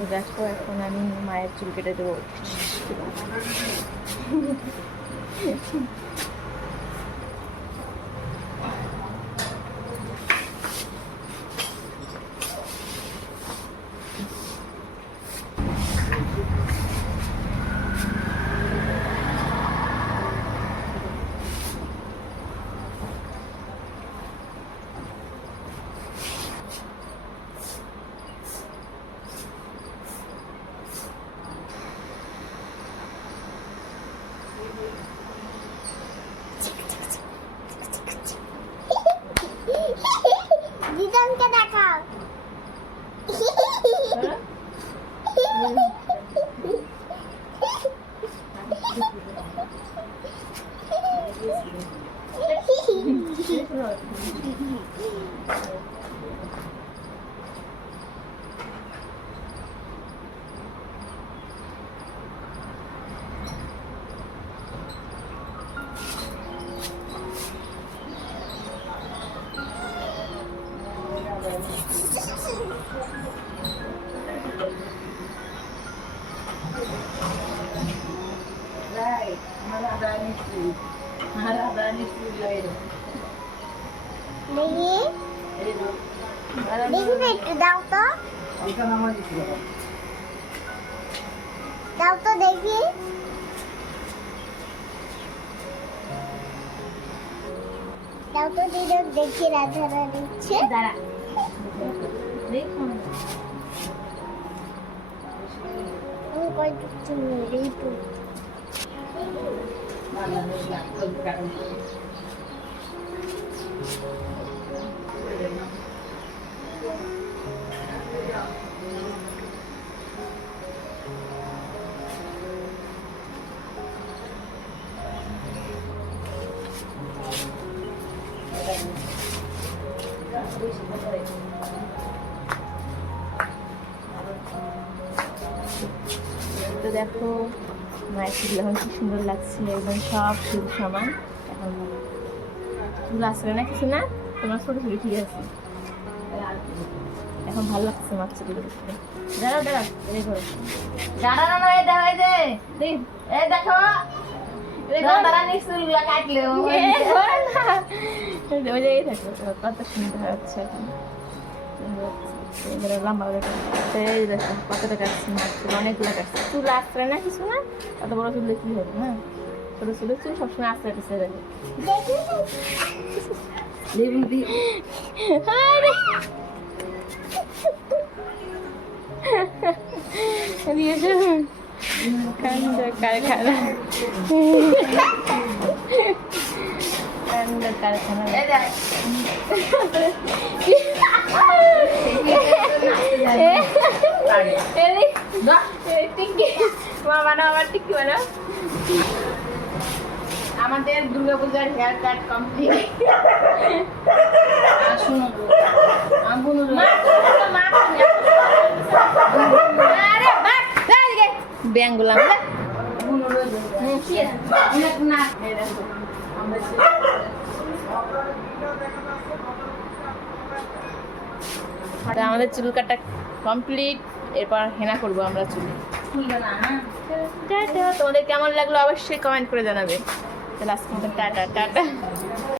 তো দেখো এখন আমি মায়ের চুল কেটে দেবো। দেখি দেখি দাও তো দাও তো দেখি দাও তো দেখি রাধারা দিচ্ছে দাঁড়া দেখো আমি কয়েকটু মেরেই পড়ি তো দেখো মায়ের চুল এখন কি সুন্দর লাগছে একদম সব চুল সমান। এখন চুল আসবে না কিছু না তোমার ছোটো ছোটো ঠিক আছে। এখন ভালো লাগছে মাছ চুল দেখতে। দাঁড়াও দাঁড়াও এই করো দাঁড়া না এই এই দেখো কাটলে। কত সুন্দর হচ্ছে এখন? লম্বা করে। এই দেখো কতটা কাটছি মাছ চুল অনেকগুলো কাটছে। চুল আসছে না কিছু না? অত বড় চুলে কি হবে না ছোটো চুলের চুল সবসময় আসতে আসতে দেখে। লেবু দি কান্দ কারখানা আমাদের দুর্গাপূজার হেয়ার কাট কমপ্লিট শুনুন ব্যাং গুলাম আমাদের চুল কাটা কমপ্লিট এরপর হেনা করব আমরা চুলে। তোমাদের কেমন লাগল অবশ্যই কমেন্ট করে জানাবে। Tata tata.